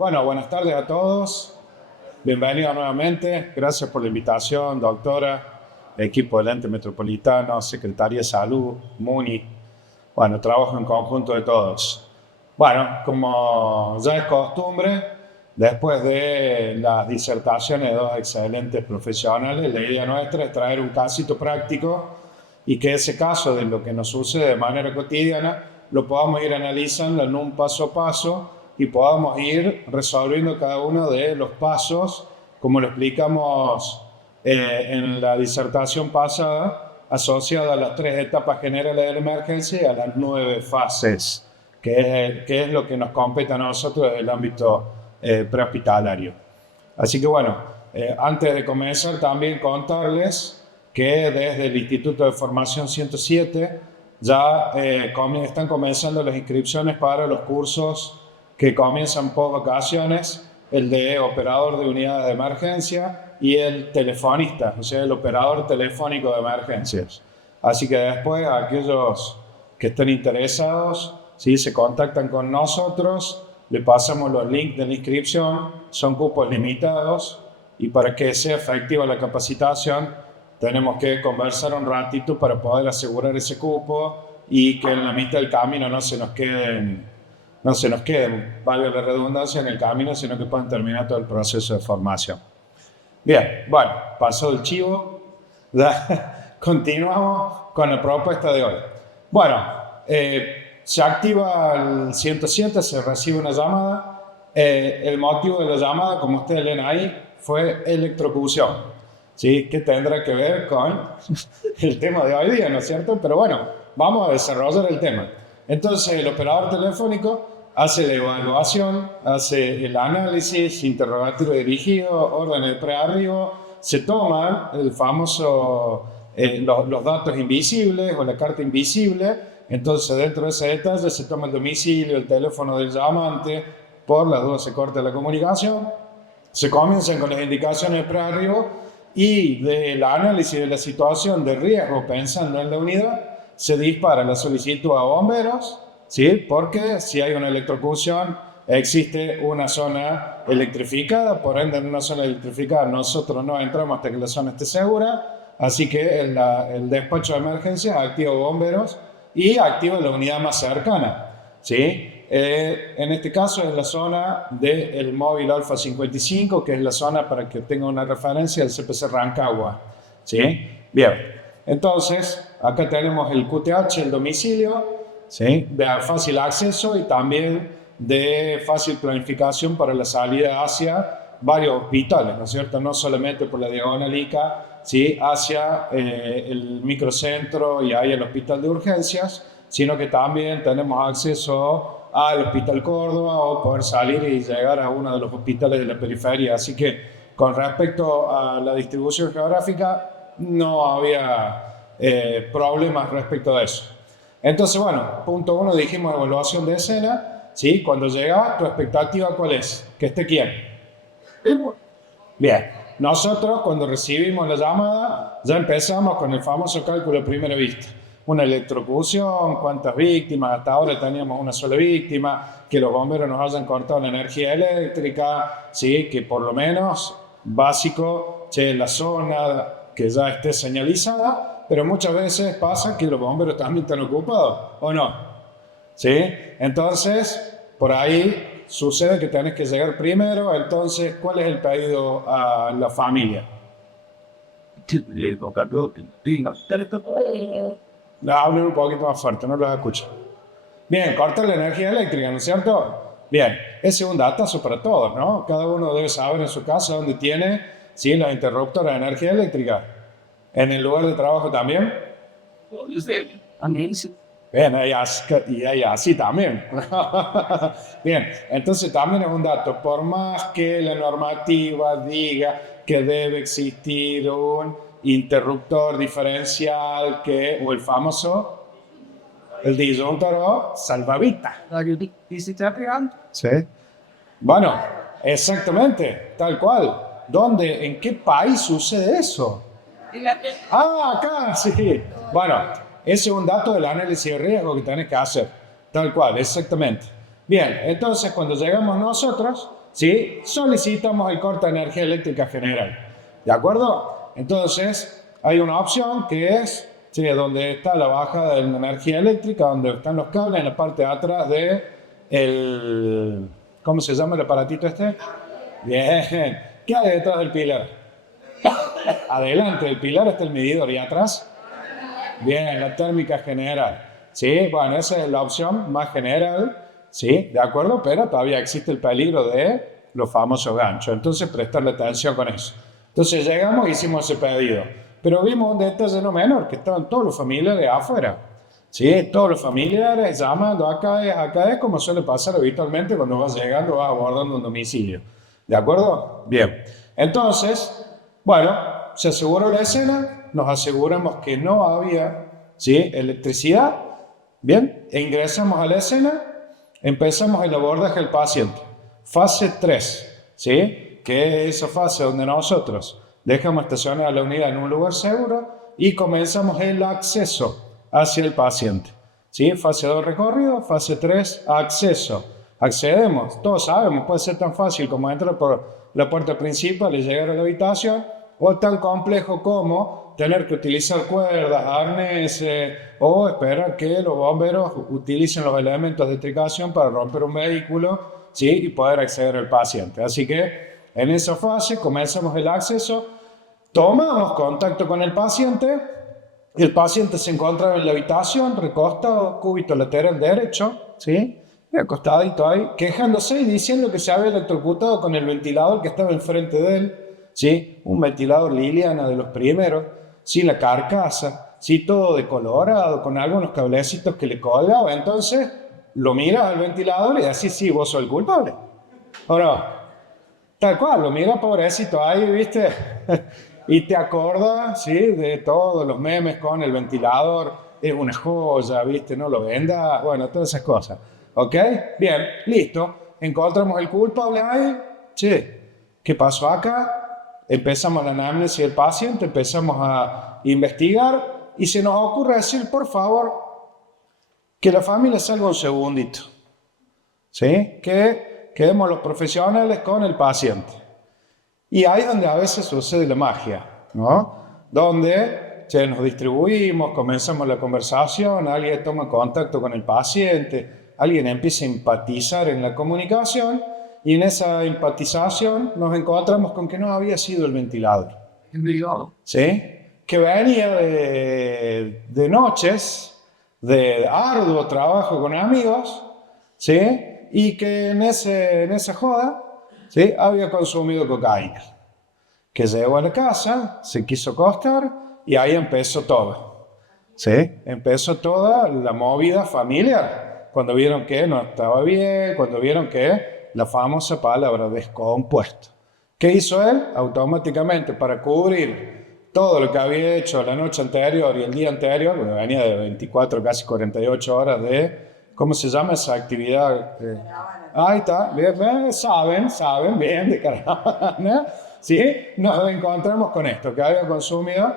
Bueno, buenas tardes a todos. Bienvenidos nuevamente. Gracias por la invitación, doctora, equipo del ente metropolitano, Secretaría de Salud, MUNI. Bueno, trabajo en conjunto de todos. Bueno, como ya es costumbre, después de las disertaciones de dos excelentes profesionales, la idea nuestra es traer un casito práctico y que ese caso de lo que nos sucede de manera cotidiana lo podamos ir analizando en un paso a paso y podamos ir resolviendo cada uno de los pasos, como lo explicamos en la disertación pasada, asociada a las 3 etapas generales de la emergencia y a las 9 fases, que es lo que nos compete a nosotros desde el ámbito prehospitalario. Así que bueno, antes de comenzar también contarles que desde el Instituto de Formación 107 ya están comenzando las inscripciones para los cursos que comienzan por vacaciones, el de operador de unidades de emergencia y el telefonista, o sea, el operador telefónico de emergencias. Así que después aquellos que estén interesados, ¿sí?, se contactan con nosotros, le pasamos los links de la inscripción, son cupos limitados y para que sea efectiva la capacitación tenemos que conversar un ratito para poder asegurar ese cupo y que en la mitad del camino no se nos queden, valga la redundancia, en el camino, sino que puedan terminar todo el proceso de formación. Bien, bueno, pasó el chivo, continuamos con la propuesta de hoy. Bueno, se activa el 107, se recibe una llamada. El motivo de la llamada, como ustedes leen ahí, fue electrocución. ¿Sí? Que tendrá que ver con el tema de hoy día, ¿no es cierto? Pero bueno, vamos a desarrollar el tema. Entonces, el operador telefónico hace la evaluación, hace el análisis, interrogatorio dirigido, órdenes de prearribo, se toman el famoso, los datos invisibles o la carta invisible. Entonces, dentro de ese detalle se toma el domicilio, el teléfono del llamante, por las dudas se corta la comunicación, se comienzan con las indicaciones de prearribo y del análisis de la situación de riesgo pensando en la unidad, se dispara la solicitud a bomberos, ¿sí? Porque si hay una electrocución, existe una zona electrificada, por ende en una zona electrificada nosotros no entramos hasta que la zona esté segura, así que el despacho de emergencia activa bomberos y activa la unidad más cercana, ¿sí? En este caso es la zona del móvil Alfa 55, que es la zona, para que tenga una referencia, del CPC Rancagua, ¿sí? Bien, entonces acá tenemos el QTH, el domicilio, ¿sí?, de fácil acceso y también de fácil planificación para la salida hacia varios hospitales, ¿no es cierto? No solamente por la diagonal Ica, ¿sí?, hacia el microcentro y ahí el hospital de urgencias, sino que también tenemos acceso al Hospital Córdoba o poder salir y llegar a uno de los hospitales de la periferia. Así que con respecto a la distribución geográfica no había problemas respecto a eso. Entonces, bueno, punto 1 dijimos evaluación de escena, ¿sí? Cuando llega, ¿tu expectativa cuál es? ¿Que esté quién? Bien, nosotros cuando recibimos la llamada ya empezamos con el famoso cálculo de primera vista. Una electrocución, cuántas víctimas, hasta ahora teníamos una sola víctima, que los bomberos nos hayan cortado la energía eléctrica, ¿sí?, que por lo menos básico, la zona que ya esté señalizada, pero muchas veces pasa que los bomberos también están ocupados, ¿o no? ¿Sí? Entonces, por ahí sucede que tenés que llegar primero. Entonces, ¿cuál es el pedido a la familia? Hablen un poquito más fuerte, no los escucho. Bien, corta la energía eléctrica, ¿no es cierto? Bien, ese es un datazo para todos, ¿no? Cada uno debe saber en su casa dónde tiene, ¿sí?, los interruptores de energía eléctrica. ¿En el lugar de trabajo también? Bien, y así también. Bien, entonces también es un dato. Por más que la normativa diga que debe existir un interruptor diferencial, o el famoso, el disyuntor o salvavidas. Sí. Bueno, exactamente, tal cual. ¿Dónde? ¿En qué país sucede eso? Ah, acá, sí. Bueno, ese es un dato del análisis de riesgo que tenés que hacer. Tal cual, exactamente. Bien, entonces cuando llegamos nosotros, ¿sí? Solicitamos el corte de energía eléctrica general. ¿De acuerdo? Entonces, hay una opción que es, sí, donde está la baja de la energía eléctrica, donde están los cables en la parte de atrás de el... ¿Cómo se llama el aparatito este? Bien. ¿Qué hay detrás del pilar? Adelante del pilar está el medidor y atrás. Bien, la térmica general. Sí, bueno, esa es la opción más general. Sí, de acuerdo, pero todavía existe el peligro de los famosos ganchos. Entonces, prestarle atención con eso. Entonces llegamos e hicimos ese pedido. Pero vimos un detalle no menor, que estaban todos los familiares afuera. Sí, todos los familiares llamando, acá es como suele pasar habitualmente cuando vas llegando, vas abordando un domicilio. ¿De acuerdo? Bien. Entonces, bueno, se aseguró la escena, nos aseguramos que no había, ¿sí?, electricidad. Bien, e ingresamos a la escena, empezamos el abordaje del paciente. Fase 3, ¿sí?, que es esa fase donde nosotros dejamos estacionar la unidad en un lugar seguro y comenzamos el acceso hacia el paciente. ¿Sí? Fase 2 recorrido, fase 3 acceso. Accedemos, todos sabemos, puede ser tan fácil como entrar por la puerta principal y llegar a la habitación, o tan complejo como tener que utilizar cuerdas, arneses, o esperar que los bomberos utilicen los elementos de tricación para romper un vehículo, ¿sí?, y poder acceder al paciente. Así que en esa fase comenzamos el acceso, tomamos contacto con el paciente se encontraba en la habitación, recostado, cúbito lateral derecho, ¿sí?, acostadito ahí, quejándose y diciendo que se había electrocutado con el ventilador que estaba enfrente de él, ¿sí?, un ventilador Liliana de los primeros, ¿sí?, la carcasa, ¿sí?, todo decolorado, con algunos cablecitos que le colgaban. Entonces lo miras al ventilador y así, sí, vos sos el culpable. Ahora, tal cual, lo mira pobrecito ahí, ¿viste? Y te acordas, ¿sí?, de todos los memes con el ventilador. Es una joya, ¿viste? No lo venda. Bueno, todas esas cosas. ¿Ok? Bien, listo. Encontramos el culpable ahí. Che, ¿qué pasó acá? Empezamos la anamnesis del paciente, empezamos a investigar y se nos ocurre decir, por favor, que la familia salga un segundito. ¿Sí? Que quedemos los profesionales con el paciente. Y ahí es donde a veces sucede la magia, ¿no? Donde nos distribuimos, comenzamos la conversación, alguien toma contacto con el paciente, alguien empieza a empatizar en la comunicación y en esa empatización nos encontramos con que no había sido el ventilador. ¿Sí? Que venía de noches, de arduo trabajo con amigos, ¿sí?, y que en esa joda, ¿sí?, había consumido cocaína. Que llegó a la casa, se quiso acostar y ahí empezó todo. ¿Sí? Empezó toda la movida familiar. Cuando vieron que no estaba bien, cuando vieron que la famosa palabra descompuesto. ¿Qué hizo él? Automáticamente, para cubrir todo lo que había hecho la noche anterior y el día anterior, bueno, venía de 24, casi 48 horas de, ¿cómo se llama esa actividad? Ahí está, bien, saben, bien, de caravana. ¿Sí? Nos encontramos con esto, que había consumido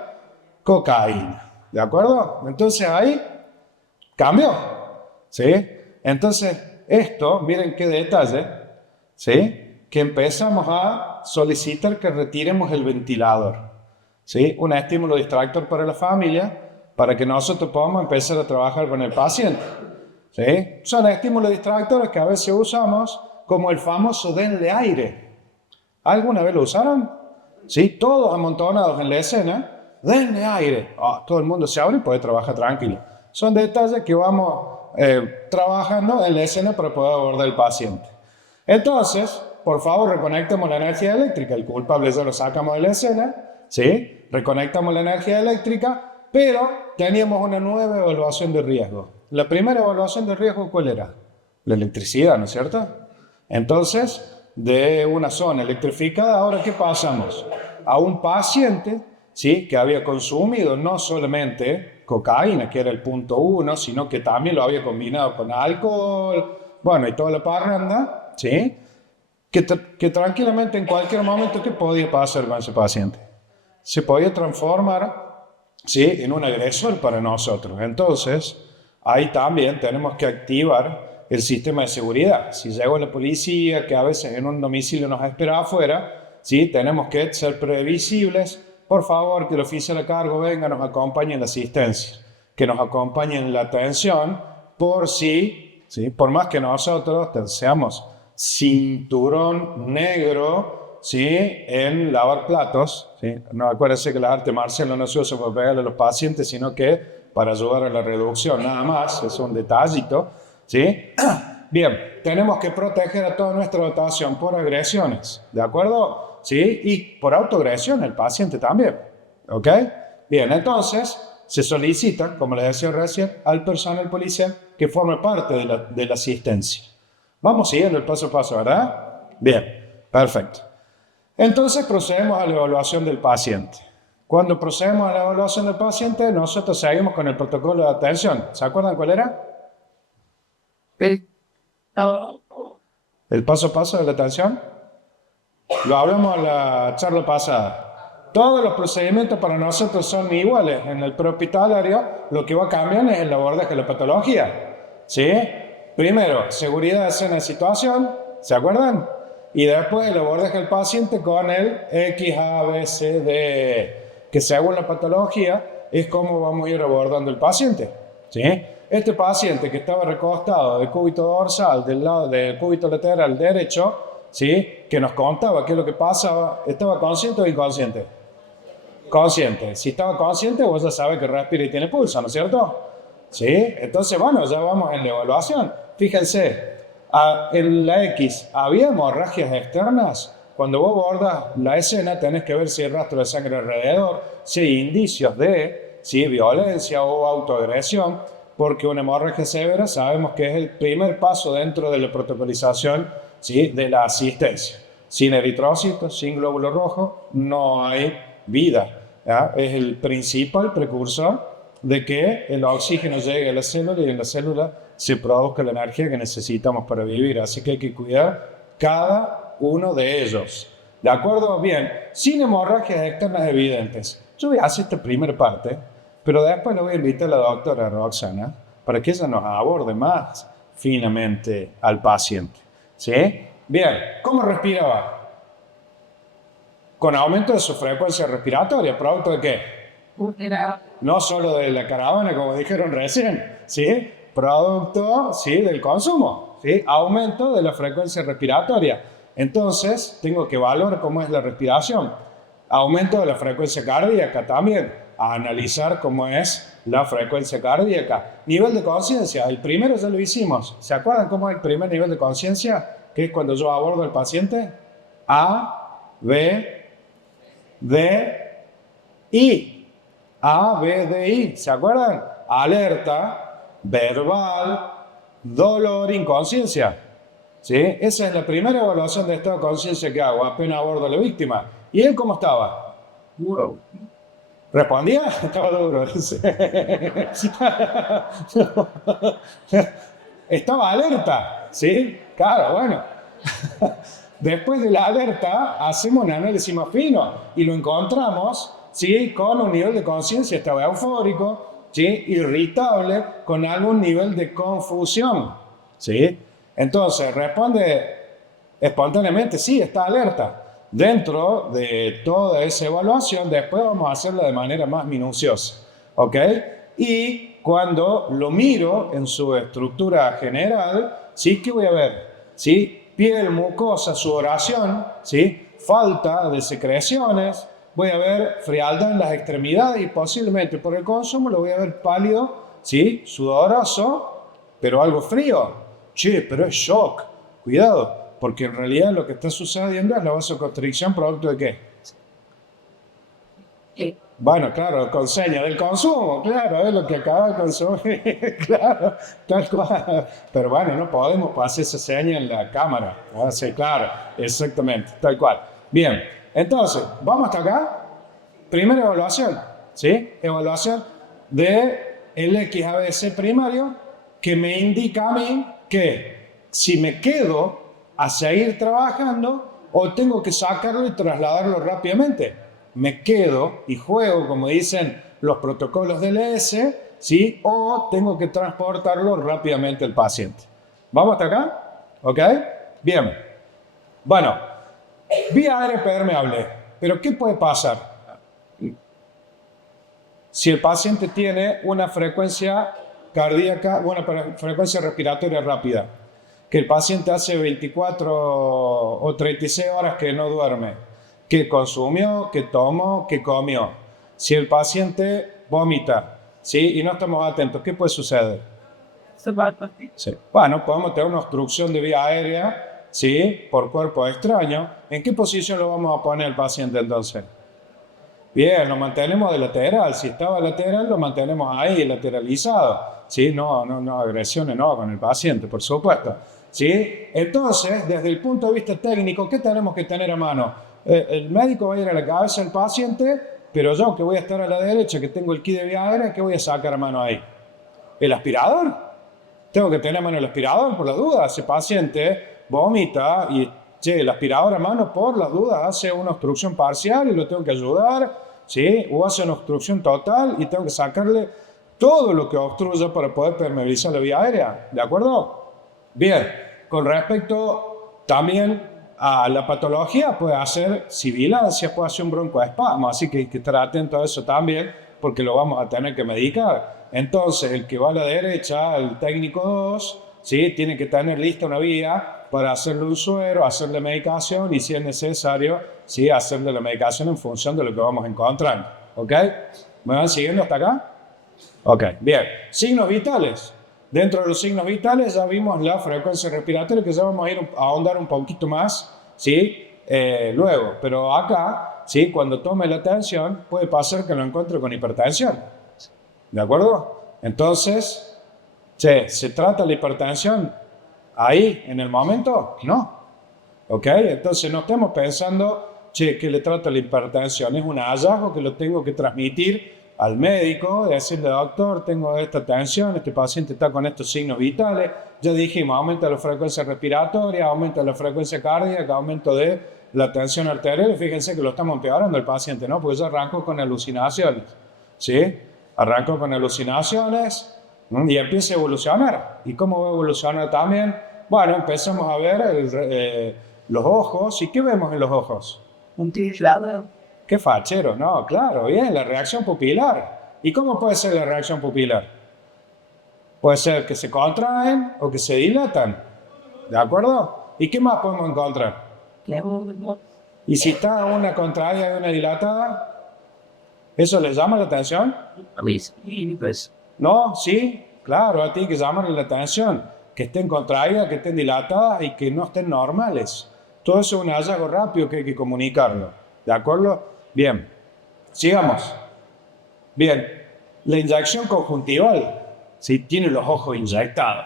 cocaína. ¿De acuerdo? Entonces ahí cambió. ¿Sí? Entonces esto, miren qué detalle, ¿sí?, que empezamos a solicitar que retiremos el ventilador. ¿Sí? Un estímulo distractor para la familia, para que nosotros podamos empezar a trabajar con el paciente. ¿Sí? Son estímulos distractores que a veces usamos como el famoso denle aire. ¿Alguna vez lo usaron? ¿Sí? Todos amontonados en la escena, denle aire. Todo el mundo se abre y puede trabajar tranquilo. Son detalles que vamos trabajando en la escena para poder abordar al paciente. Entonces, por favor, reconectemos la energía eléctrica. El culpable ya lo sacamos de la escena, ¿sí? Reconectamos la energía eléctrica, pero teníamos una nueva evaluación de riesgo. La primera evaluación de riesgo, ¿cuál era? La electricidad, ¿no es cierto? Entonces, de una zona electrificada, ahora ¿qué pasamos? A un paciente, ¿sí?, que había consumido no solamente cocaína, que era el punto 1, sino que también lo había combinado con alcohol, bueno, y toda la parranda, ¿sí?, que tranquilamente en cualquier momento, ¿qué podía pasar con ese paciente? Se podía transformar, ¿sí?, en un agresor para nosotros. Entonces, ahí también tenemos que activar el sistema de seguridad. Si llegó la policía, que a veces en un domicilio nos espera afuera, ¿sí? Tenemos que ser previsibles. Por favor, que el oficial a cargo venga, nos acompañe en la asistencia, que nos acompañe en la atención, por si, ¿sí? Por más que nosotros seamos cinturón negro, ¿sí? En lavar platos, ¿sí? No, acuérdense que la arte marcial no se usa para pegarle a los pacientes, sino que para ayudar a la reducción, nada más, es un detallito, ¿sí? Bien, tenemos que proteger a toda nuestra dotación por agresiones, ¿de acuerdo? ¿Sí? Y por autoagresión el paciente también, ¿ok? Bien, entonces se solicita, como les decía recién, al personal policial que forme parte de la asistencia. Vamos siguiendo el paso a paso, ¿verdad? Bien, perfecto. Entonces procedemos a la evaluación del paciente. Cuando procedemos a la evaluación del paciente, nosotros seguimos con el protocolo de atención. ¿Se acuerdan cuál era? El paso a paso de la atención. Lo hablamos en la charla pasada. Todos los procedimientos para nosotros son iguales. En el prehospitalario, lo que va a cambiar es el abordaje de la patología. ¿Sí? Primero, seguridad de escena de situación. ¿Se acuerdan? Y después el abordaje del paciente con el X, A, B, C, D, que según la patología es cómo vamos a ir abordando el paciente. ¿Sí? Este paciente que estaba recostado del cúbito dorsal del lado del cúbito lateral derecho, ¿sí? Que nos contaba qué es lo que pasaba, ¿estaba consciente o inconsciente? Consciente. Si estaba consciente, vos ya sabes que respira y tiene pulso, ¿no es cierto? ¿Sí? Entonces, bueno, ya vamos en la evaluación. Fíjense, en la X, ¿había hemorragias externas? Cuando vos abordas la escena, tenés que ver si hay rastro de sangre alrededor, si hay indicios de violencia o autoagresión, porque una hemorragia severa sabemos que es el primer paso dentro de la protocolización, ¿sí? De la asistencia. Sin eritrocitos, sin glóbulo rojo, no hay vida, ¿ya? Es el principal precursor de que el oxígeno llegue a la célula y en la célula se produzca la energía que necesitamos para vivir. Así que hay que cuidar cada uno de ellos. ¿De acuerdo? Bien, sin hemorragias externas evidentes. Yo voy a hacer esta primera parte, pero después le voy a invitar a la doctora Roxana para que ella nos aborde más finamente al paciente. ¿Sí? Bien, ¿cómo respiraba? Con aumento de su frecuencia respiratoria, ¿producto de qué? No solo de la caravana, como dijeron recién, ¿sí? Producto, ¿sí? Del consumo, ¿sí? Aumento de la frecuencia respiratoria. Entonces, tengo que valorar cómo es la respiración. Aumento de la frecuencia cardíaca también. A analizar cómo es la frecuencia cardíaca. Nivel de conciencia. El primero ya lo hicimos. ¿Se acuerdan cómo es el primer nivel de conciencia? Que es cuando yo abordo al paciente. A, B, D, I. A, B, D, I. ¿Se acuerdan? Alerta, verbal, dolor, inconsciencia. ¿Sí? Esa es la primera evaluación de estado de conciencia que hago apenas abordo a la víctima. ¿Y él cómo estaba? Wow. ¿Respondía? Estaba duro. Estaba alerta. ¿Sí? Claro, bueno. Después de la alerta, hacemos un análisis más fino y lo encontramos, ¿sí? Con un nivel de conciencia, estaba eufórico, ¿sí? Irritable, con algún nivel de confusión, ¿sí? Entonces, responde espontáneamente, sí, está alerta. Dentro de toda esa evaluación, después vamos a hacerla de manera más minuciosa, ¿ok? Y cuando lo miro en su estructura general, ¿sí? ¿Qué voy a ver? ¿Sí? Piel, mucosa, sudoración, ¿sí? Falta de secreciones, voy a ver frialdad en las extremidades y posiblemente por el consumo lo voy a ver pálido, ¿sí? Sudoroso, pero algo frío. Che, pero es shock. Cuidado, porque en realidad lo que está sucediendo es la vasoconstricción producto de ¿qué? Sí. Bueno, claro, con seña del consumo, claro, es lo que acaba de consumir, claro, tal cual. Pero bueno, no podemos pasar esa seña en la cámara. Sí, claro, exactamente, tal cual. Bien, entonces, ¿vamos hasta acá? Primera evaluación, ¿sí? Evaluación de el XABC primario que me indica a mí que si me quedo a seguir trabajando o tengo que sacarlo y trasladarlo rápidamente. Me quedo y juego, como dicen los protocolos del ES, ¿sí? O tengo que transportarlo rápidamente al paciente. ¿Vamos hasta acá? ¿Ok? Bien. Bueno, vía aérea permeable. ¿Pero qué puede pasar? Si el paciente tiene una frecuencia cardíaca, una frecuencia respiratoria rápida, que el paciente hace 24 o 36 horas que no duerme, que consumió, que tomó, que comió. Si el paciente vomita, ¿sí? Y no estamos atentos, ¿qué puede suceder? Sí. Bueno, podemos tener una obstrucción de vía aérea, ¿sí? Por cuerpo extraño. ¿En qué posición lo vamos a poner al paciente entonces? Bien, lo mantenemos de lateral. Si estaba lateral, lo mantenemos ahí, lateralizado. ¿Sí? No, agresiones no con el paciente, por supuesto. ¿Sí? Entonces, desde el punto de vista técnico, ¿qué tenemos que tener a mano? El médico va a ir a la cabeza del paciente, pero yo que voy a estar a la derecha, que tengo el kit de vía aérea, ¿qué voy a sacar a mano ahí? ¿El aspirador? Tengo que tener a mano el aspirador por las dudas. Ese paciente vomita y el aspirador a mano por las dudas hace una obstrucción parcial y lo tengo que ayudar, ¿sí? O hace una obstrucción total y tengo que sacarle todo lo que obstruya para poder permeabilizar la vía aérea. ¿De acuerdo? Bien. Con respecto también a la patología, puede hacer sibilancia, puede hacer un broncoespasmo, así que hay que estar atento a eso también porque lo vamos a tener que medicar. Entonces, el que va a la derecha, el técnico 2, ¿sí? Tiene que tener lista una vía para hacerle un suero, hacerle medicación y, si es necesario, ¿sí? Hacerle la medicación en función de lo que vamos encontrando. ¿Ok? ¿Me van siguiendo hasta acá? Ok, bien. Signos vitales. Dentro de los signos vitales ya vimos la frecuencia respiratoria, que ya vamos a ir a ahondar un poquito más, ¿sí? Luego, pero acá, ¿sí? Cuando tome la tensión, puede pasar que lo encuentre con hipertensión. ¿De acuerdo? Entonces, ¿se trata la hipertensión ahí, en el momento? No. ¿Ok? Entonces no estemos pensando, ¿qué le trata la hipertensión? Es un hallazgo que lo tengo que transmitir al médico, decirle, doctor, tengo esta tensión, este paciente está con estos signos vitales. Ya dijimos, aumenta la frecuencia respiratoria, aumenta la frecuencia cardíaca, aumento de la tensión arterial. Y fíjense que lo estamos empeorando el paciente, ¿no? Porque ya arrancó con alucinaciones, ¿sí? Arrancó con alucinaciones y empieza a evolucionar. ¿Y cómo va a evolucionar también? Bueno, empezamos a ver los ojos. ¿Y qué vemos en los ojos? Un tildado. Qué fachero, ¿no? Claro, bien, la reacción pupilar. ¿Y cómo puede ser la reacción pupilar? Puede ser que se contraen o que se dilatan. ¿De acuerdo? ¿Y qué más podemos encontrar? ¿Y si está una contraída y una dilatada? ¿Eso les llama la atención? ¿No? ¿Sí? Claro, a ti que llaman la atención. Que estén contraídas, que estén dilatadas y que no estén normales. Todo eso es un hallazgo rápido que hay que comunicarlo. ¿De acuerdo? Bien. Sigamos. Bien. La inyección conjuntival. Sí, tiene los ojos inyectados.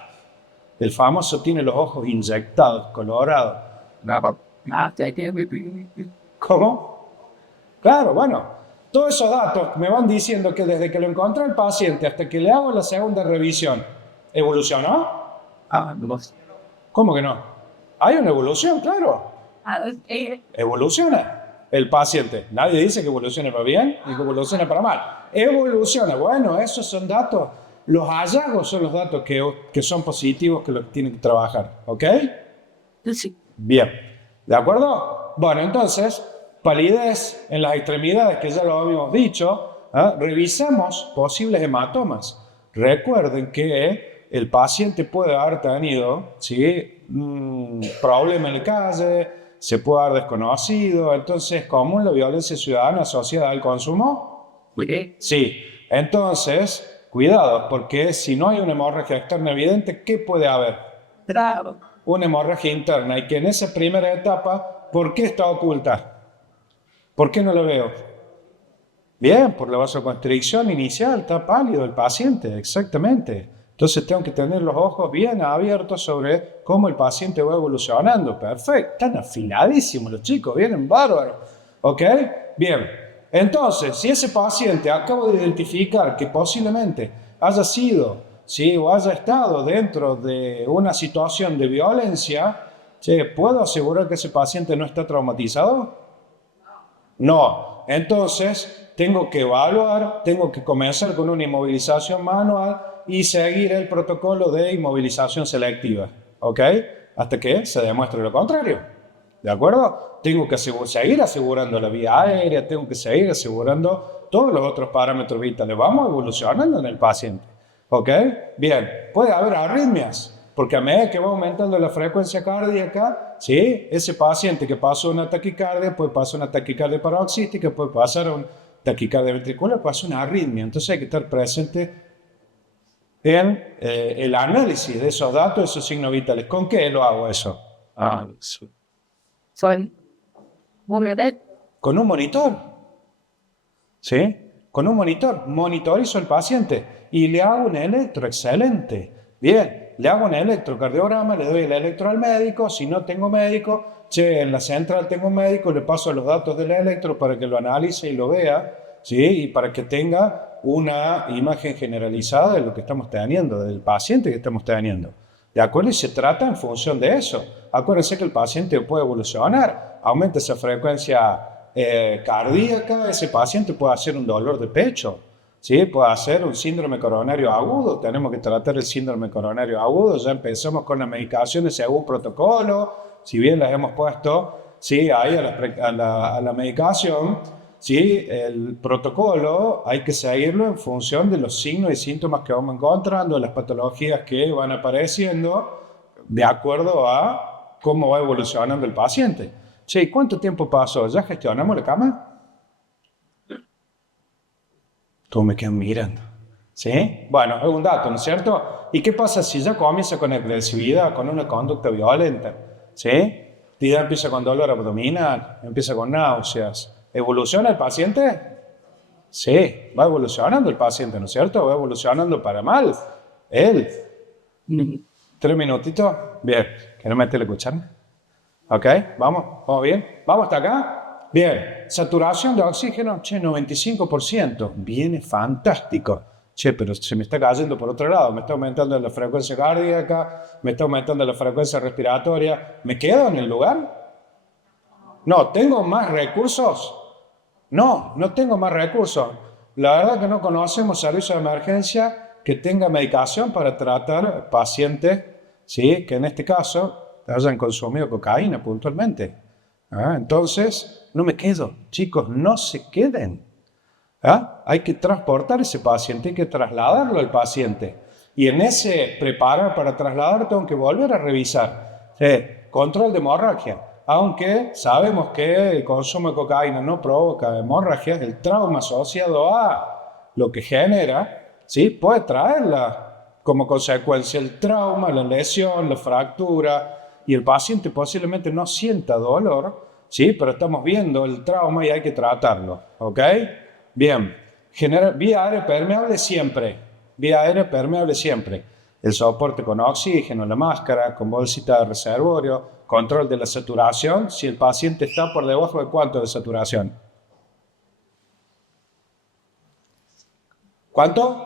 El famoso tiene los ojos inyectados, colorados. ¿Cómo? Claro, bueno. Todos esos datos me van diciendo que desde que lo encontré el paciente hasta que le hago la segunda revisión, ¿evolucionó? ¿Cómo que no? Hay una evolución, claro. Evoluciona el paciente. Nadie dice que evolucione para bien ni que evolucione para mal. Evoluciona. Bueno, esos son datos. Los hallazgos son los datos que son positivos, que los tienen que trabajar. ¿Ok? Sí. Bien. ¿De acuerdo? Bueno, entonces, palidez en las extremidades, que ya lo habíamos dicho. Revisamos posibles hematomas. Recuerden que el paciente puede haber tenido, ¿sí? Problema en la calle, se puede haber desconocido. Entonces, ¿común la violencia ciudadana asociada al consumo? Sí. Entonces, cuidado, porque si no hay una hemorragia externa evidente, ¿qué puede haber? Una hemorragia interna, y que en esa primera etapa, ¿por qué está oculta? ¿Por qué no lo veo? Bien, por la vasoconstricción inicial, está pálido el paciente, exactamente. Entonces tengo que tener los ojos bien abiertos sobre cómo el paciente va evolucionando. Perfecto, están afiladísimos los chicos, vienen bárbaros. ¿Ok? Bien, entonces, si ese paciente acabo de identificar que posiblemente haya sido, ¿sí? O haya estado dentro de una situación de violencia, ¿puedo asegurar que ese paciente no está traumatizado? No. Entonces, tengo que evaluar, tengo que comenzar con una inmovilización manual y seguir el protocolo de inmovilización selectiva. ¿ok? Hasta que se demuestre lo contrario, ¿de acuerdo? Tengo que seguir asegurando la vía aérea, tengo que seguir asegurando todos los otros parámetros vitales. Vamos evolucionando en el paciente, ¿ok? Bien, puede haber arritmias, porque a medida que va aumentando la frecuencia cardíaca, ¿sí? Ese paciente que pasó una taquicardia, puede pasar una taquicardia paroxística, puede pasar una taquicardia ventricular, puede pasar una arritmia. Entonces hay que estar presente en el análisis de esos datos, esos signos vitales. ¿Con qué lo hago eso? Soy. Mover. Con un monitor. ¿Sí? Con un monitor. Monitorizo al paciente y le hago un electro. Excelente. Bien, le hago un electrocardiograma, le doy el electro al médico. Si no tengo médico, en la central tengo un médico, le paso los datos del electro para que lo analice y lo vea, ¿sí? Y para que tenga una imagen generalizada de lo que estamos teniendo, del paciente que estamos teniendo. ¿De acuerdo? Y se trata en función de eso. Acuérdense que el paciente puede evolucionar, aumenta esa frecuencia cardíaca, ese paciente puede hacer un dolor de pecho, ¿sí? Puede hacer un síndrome coronario agudo, tenemos que tratar el síndrome coronario agudo, ya empezamos con las medicaciones según protocolo, si bien las hemos puesto, ¿sí? Ahí a la medicación, ¿sí? El protocolo hay que seguirlo en función de los signos y síntomas que vamos encontrando, de las patologías que van apareciendo, de acuerdo a cómo va evolucionando el paciente. Che, ¿cuánto tiempo pasó? ¿Ya gestionamos la cama? Todos me quedan mirando. ¿Sí? Bueno, es un dato, ¿no es cierto? ¿Y qué pasa si ya comienza con agresividad, con una conducta violenta? ¿Sí? Y ya empieza con dolor abdominal, empieza con náuseas. ¿Evoluciona el paciente? Sí, va evolucionando el paciente, ¿no es cierto? Va evolucionando para mal. Él. 3 minutitos. Bien. ¿Quieres meterle cuchara? ¿Ok? ¿Vamos bien? ¿Vamos hasta acá? Bien. Saturación de oxígeno, 95%. Viene fantástico. Pero se me está cayendo por otro lado. Me está aumentando la frecuencia cardíaca, me está aumentando la frecuencia respiratoria. ¿Me quedo en el lugar? No, ¿tengo más recursos? No tengo más recursos. La verdad que no conocemos servicio de emergencia que tenga medicación para tratar pacientes, ¿sí? Que en este caso hayan consumido cocaína puntualmente. Entonces, no me quedo. Chicos, no se queden. Hay que transportar ese paciente, hay que trasladarlo al paciente. Y en ese preparar para trasladar tengo que volver a revisar. Control de hemorragia. Aunque sabemos que el consumo de cocaína no provoca hemorragia, el trauma asociado a lo que genera, ¿sí? Puede traerla como consecuencia el trauma, la lesión, la fractura, y el paciente posiblemente no sienta dolor, ¿sí? Pero estamos viendo el trauma y hay que tratarlo, ¿ok? Bien, vía aérea permeable siempre, vía aérea permeable siempre. El soporte con oxígeno, la máscara, con bolsita de reservorio, control de la saturación, si el paciente está por debajo de ¿cuánto de saturación? ¿Cuánto?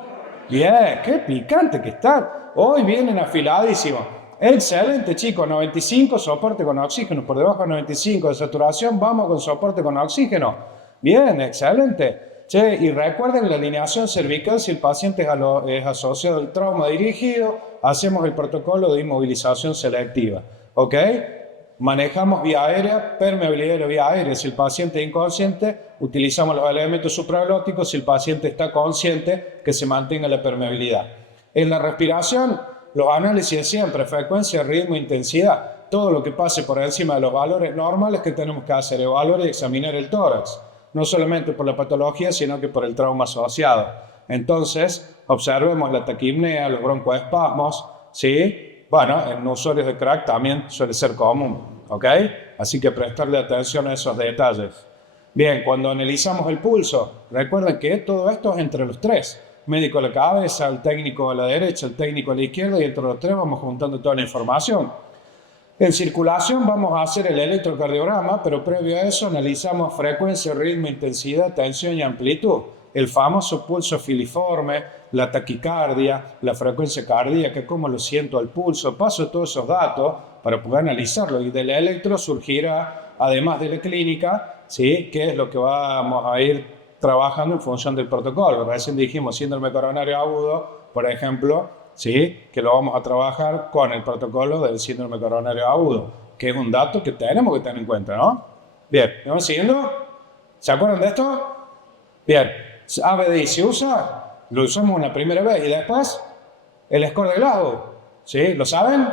Bien, qué picante que está. Hoy vienen afiladísimos. Excelente, chicos, 95, soporte con oxígeno, por debajo de 95 de saturación, vamos con soporte con oxígeno. Bien, excelente. Y recuerden la alineación cervical, si el paciente es asociado al trauma dirigido, hacemos el protocolo de inmovilización selectiva. ¿Ok? Manejamos vía aérea, permeabilidad de la vía aérea. Si el paciente es inconsciente, utilizamos los elementos supraglóticos. Si el paciente está consciente, que se mantenga la permeabilidad. En la respiración, los análisis de siempre, frecuencia, ritmo, intensidad. Todo lo que pase por encima de los valores normales que tenemos que hacer, evaluar y examinar el tórax. No solamente por la patología, sino que por el trauma asociado. Entonces, observemos la taquipnea, los broncoespasmos, ¿sí? Bueno, en usuarios de crack también suele ser común, ¿ok? Así que prestarle atención a esos detalles. Bien, cuando analizamos el pulso, recuerden que todo esto es entre los tres. Médico a la cabeza, el técnico a la derecha, el técnico a la izquierda, y entre los tres vamos juntando toda la información. En circulación vamos a hacer el electrocardiograma, pero previo a eso analizamos frecuencia, ritmo, intensidad, tensión y amplitud. El famoso pulso filiforme, la taquicardia, la frecuencia cardíaca, cómo lo siento al pulso. Paso todos esos datos para poder analizarlo. Y del electro surgirá, además de la clínica, ¿sí? ¿Qué es lo que vamos a ir trabajando en función del protocolo? Recién dijimos síndrome coronario agudo, por ejemplo, ¿sí? Que lo vamos a trabajar con el protocolo del síndrome coronario agudo, que es un dato que tenemos que tener en cuenta, ¿no? Bien, ¿me van siguiendo? ¿Se acuerdan de esto? Bien, ABDI se usa, lo usamos una primera vez y después el score de grado, ¿sí? ¿Lo saben?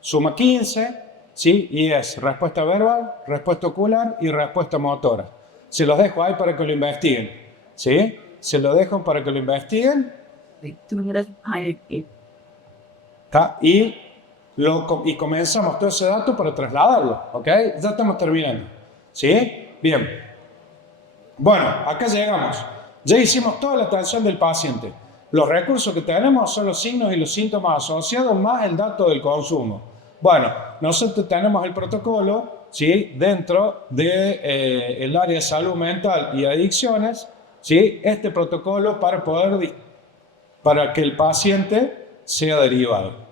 Suma 15, ¿sí? Y es respuesta verbal, respuesta ocular y respuesta motora. Se los dejo ahí para que lo investiguen, ¿sí? Se lo dejo para que lo investiguen. ¿Tá? Y comenzamos todo ese dato para trasladarlo, ¿ok? Ya estamos terminando, ¿sí? Bien. Bueno, acá llegamos. Ya hicimos toda la atención del paciente. Los recursos que tenemos son los signos y los síntomas asociados más el dato del consumo. Bueno, nosotros tenemos el protocolo, ¿sí? Dentro del área de salud mental y adicciones, ¿sí? Este protocolo para que el paciente sea derivado.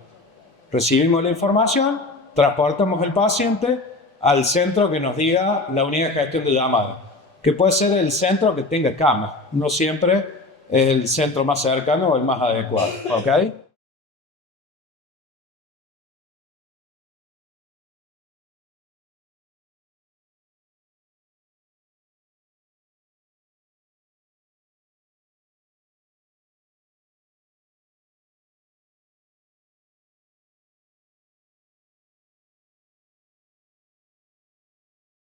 Recibimos la información, transportamos el paciente al centro que nos diga la unidad de gestión de llamada, que puede ser el centro que tenga cama, no siempre el centro más cercano o el más adecuado, ¿ok?